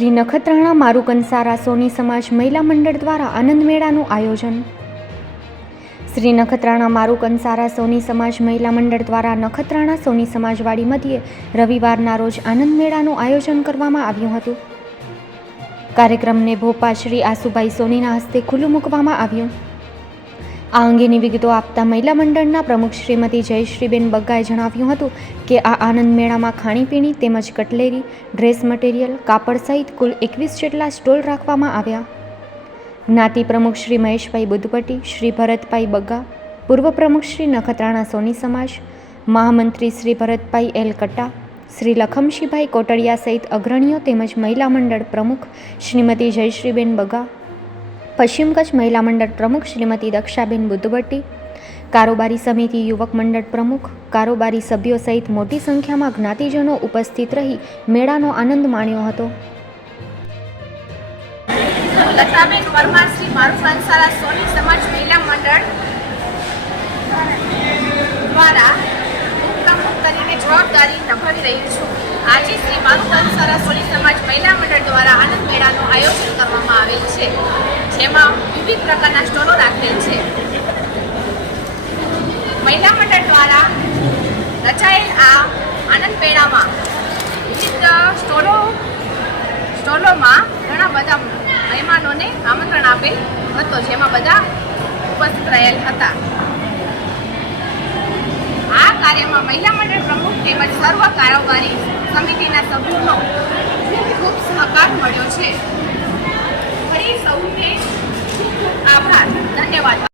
શ્રી નખત્રાણા મારુ કંસારા સોની સમાજ મહિલા મંડળ દ્વારા આનંદ મેળાનું આયોજન. શ્રી નખત્રાણા મારુ કંસારા સોની સમાજ મહિલા મંડળ દ્વારા નખત્રાણા સોની સમાજવાડી મધ્યે રવિવારના રોજ આનંદ મેળાનું આયોજન કરવામાં આવ્યું હતું. કાર્યક્રમને ભોપા શ્રી આસુભાઈ સોનીના હસ્તે ખુલ્લું મૂકવામાં આવ્યું. આ અંગેની વિગતો આપતા મહિલા મંડળના પ્રમુખ શ્રીમતી જયશ્રીબેન બગ્ગાએ જણાવ્યું હતું કે આ આનંદ મેળામાં ખાણીપીણી તેમજ કટલેરી, ડ્રેસ મટીરિયલ, કાપડ સહિત કુલ એકવીસ જેટલા સ્ટોલ રાખવામાં આવ્યા. જ્ઞાતિ પ્રમુખ શ્રી મહેશભાઈ બુદ્ધપટી શ્રી ભરતભાઈ બગ્ગા, પૂર્વ પ્રમુખ શ્રી નખત્રાણા સોની સમાજ, મહામંત્રી શ્રી ભરતભાઈ એલ કટ્ટા, શ્રી લખમશીભાઈ કોટડિયા સહિત અગ્રણીઓ તેમજ મહિલા મંડળ પ્રમુખ શ્રીમતી જયશ્રીબેન બગા પશ્ચિમ કચ્છ મહિલા મંડળ પ્રમુખ શ્રીમતી દક્ષાબેન બુદ્ધભટ્ટી, કારોબારી સમિતિ યુવક મંડળ પ્રમુખ, કારોબારી સભ્યો સહિત મોટી સંખ્યામાં જ્ઞાતિજનો ઉપસ્થિત રહી મેળાનો આનંદ માણ્યો હતો. આજે શ્રી મારું કંસારા સોની સમાજ મહિલા મંડળ દ્વારા આનંદ મેળાનું આયોજન કરવામાં આવેલ છે. જેમાં વિવિધ પ્રકારના સ્ટોલો રાખેલ છે. મહિલા મંડળ દ્વારા રચાયેલ આ આનંદ મેળામાં વિવિધ સ્ટોલો, સ્ટોલોમાં ઘણા બધા મહેમાનોને આમંત્રણ આપેલ હતો, જેમાં બધા ઉપસ્થિત રહેલ હતા. આ કાર્યમાં મહિલા મંડળ પ્રમુખ તેમજ સર્વ કારોબારી સમિતિના સભ્યોનો ખૂબ સહકાર મળ્યો છે. धन्यवाद.